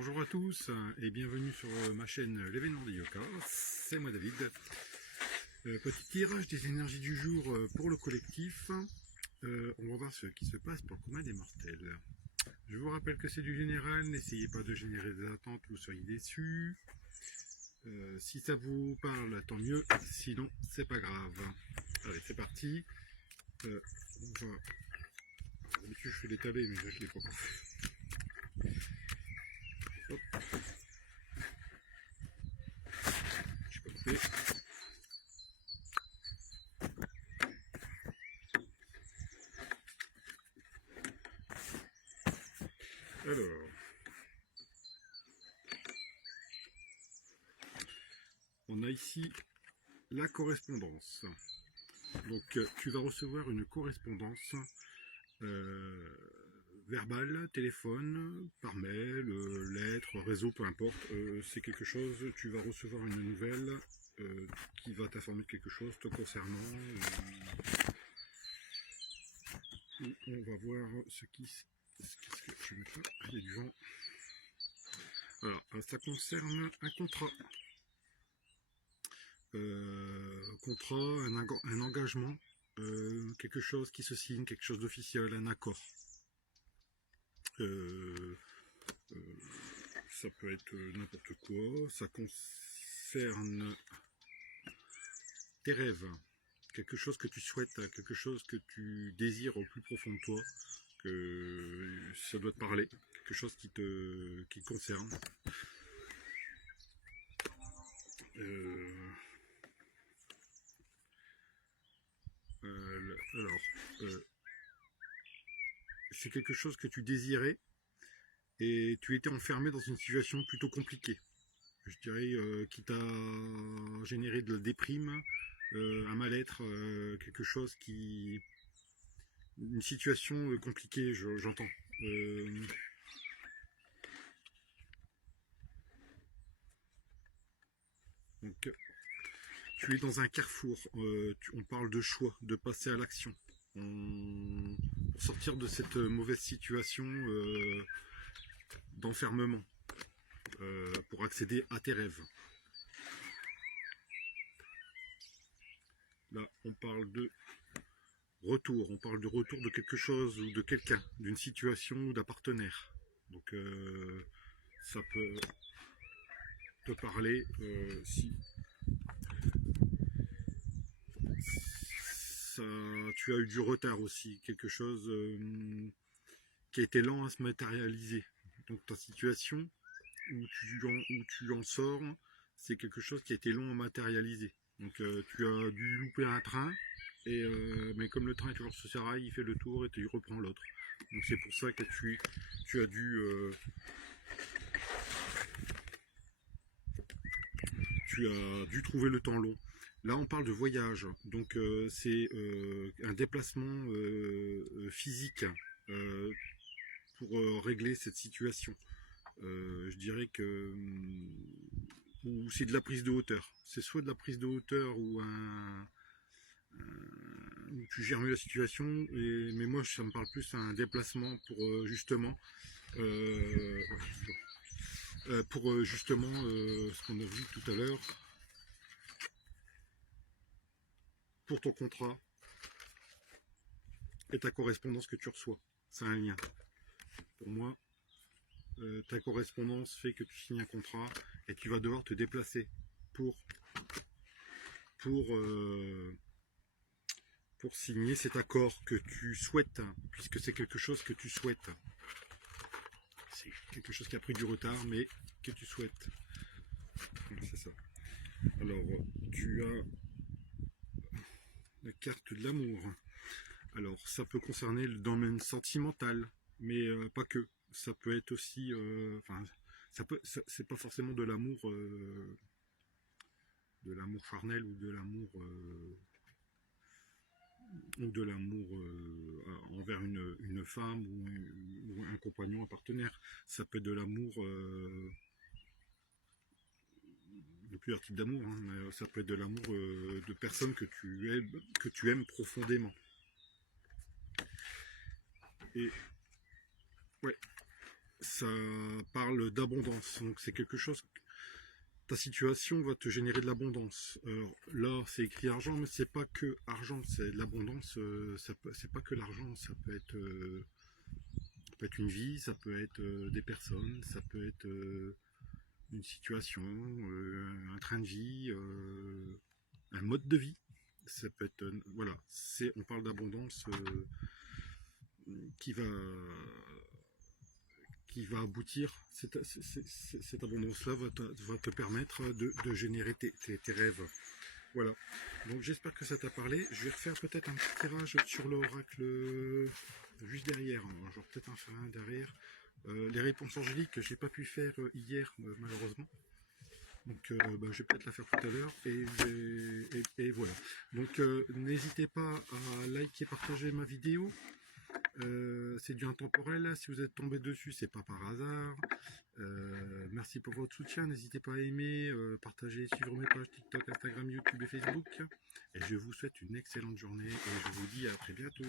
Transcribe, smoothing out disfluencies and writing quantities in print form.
Bonjour à tous et bienvenue sur ma chaîne L'événement des Yoka, c'est moi David. Petit tirage des énergies du jour pour le collectif. On va voir ce qui se passe pour le commun des mortels. Je vous rappelle que c'est du général, n'essayez pas de générer des attentes, vous soyez déçus. Si ça vous parle, tant mieux, sinon c'est pas grave. Allez, c'est parti. On va... D'habitude je fais l'étaler, mais je ne l'ai pas encore fait. Hop. Je peux couper. Alors, on a ici la correspondance. Donc tu vas recevoir une correspondance verbale, téléphone, par mail, lettre, réseau, peu importe. C'est quelque chose, tu vas recevoir une nouvelle qui va t'informer de quelque chose te concernant. On va voir ce qui... Qu'est-ce que je vais mettre là? Il y a du vent. Alors, ça concerne un contrat. Un engagement, quelque chose qui se signe, quelque chose d'officiel, un accord. Ça peut être n'importe quoi, ça concerne tes rêves, quelque chose que tu souhaites, quelque chose que tu désires au plus profond de toi, que ça doit te parler, quelque chose qui te concerne. C'est quelque chose que tu désirais et tu étais enfermé dans une situation plutôt compliquée. Je dirais qui t'a généré de la déprime, un mal-être, quelque chose qui... Une situation compliquée, j'entends. Donc, tu es dans un carrefour, on parle de choix, de passer à l'action. Pour sortir de cette mauvaise situation d'enfermement, pour accéder à tes rêves. Là, on parle de retour, de quelque chose ou de quelqu'un, d'une situation ou d'un partenaire. Donc ça peut te parler si ça, tu as eu du retard aussi, quelque chose qui a été lent à se matérialiser. Donc ta situation où tu en sors, c'est quelque chose qui a été long à matérialiser. Donc tu as dû louper un train, mais comme le train est toujours sur ses rails, il fait le tour et tu reprends l'autre. Donc c'est pour ça que tu as dû trouver le temps long. Là on parle de voyage, donc c'est un déplacement physique pour régler cette situation. Je dirais que ou c'est de la prise de hauteur. C'est soit de la prise de hauteur ou où tu gères mieux la situation, mais moi ça me parle plus d'un déplacement pour justement ce qu'on a vu tout à l'heure, pour ton contrat et ta correspondance que tu reçois. C'est un lien. Pour moi, ta correspondance fait que tu signes un contrat et tu vas devoir te déplacer pour signer cet accord que tu souhaites, puisque c'est quelque chose que tu souhaites. C'est quelque chose qui a pris du retard, mais que tu souhaites. C'est ça. Alors, tu as la carte de l'amour. Alors, ça peut concerner le domaine sentimental, mais pas que. Ça peut être aussi, c'est pas forcément de l'amour charnel ou de l'amour envers une femme ou un compagnon, un partenaire. Ça peut être de l'amour, de plusieurs types d'amour, hein, mais ça peut être de l'amour de personnes que tu aimes profondément. Et ouais, ça parle d'abondance. Donc c'est quelque chose, ta situation va te générer de l'abondance. Alors là, c'est écrit argent, mais c'est pas que argent, c'est de l'abondance. C'est pas que l'argent, ça peut être une vie, ça peut être des personnes, ça peut être une situation, un train de vie, un mode de vie. Ça peut être, voilà, on parle d'abondance qui va aboutir, cette abondance-là va te permettre de générer tes rêves. Voilà. Donc j'espère que ça t'a parlé. Je vais refaire peut-être un petit tirage sur l'oracle juste derrière. Je vais peut-être en faire un derrière. Les réponses angéliques, j'ai pas pu faire hier malheureusement. Donc je vais peut-être la faire tout à l'heure et voilà. Donc n'hésitez pas à liker et partager ma vidéo. C'est du intemporel, si vous êtes tombé dessus, c'est pas par hasard. Merci pour votre soutien, n'hésitez pas à aimer, partager, suivre mes pages TikTok, Instagram, YouTube et Facebook. Et je vous souhaite une excellente journée et je vous dis à très bientôt.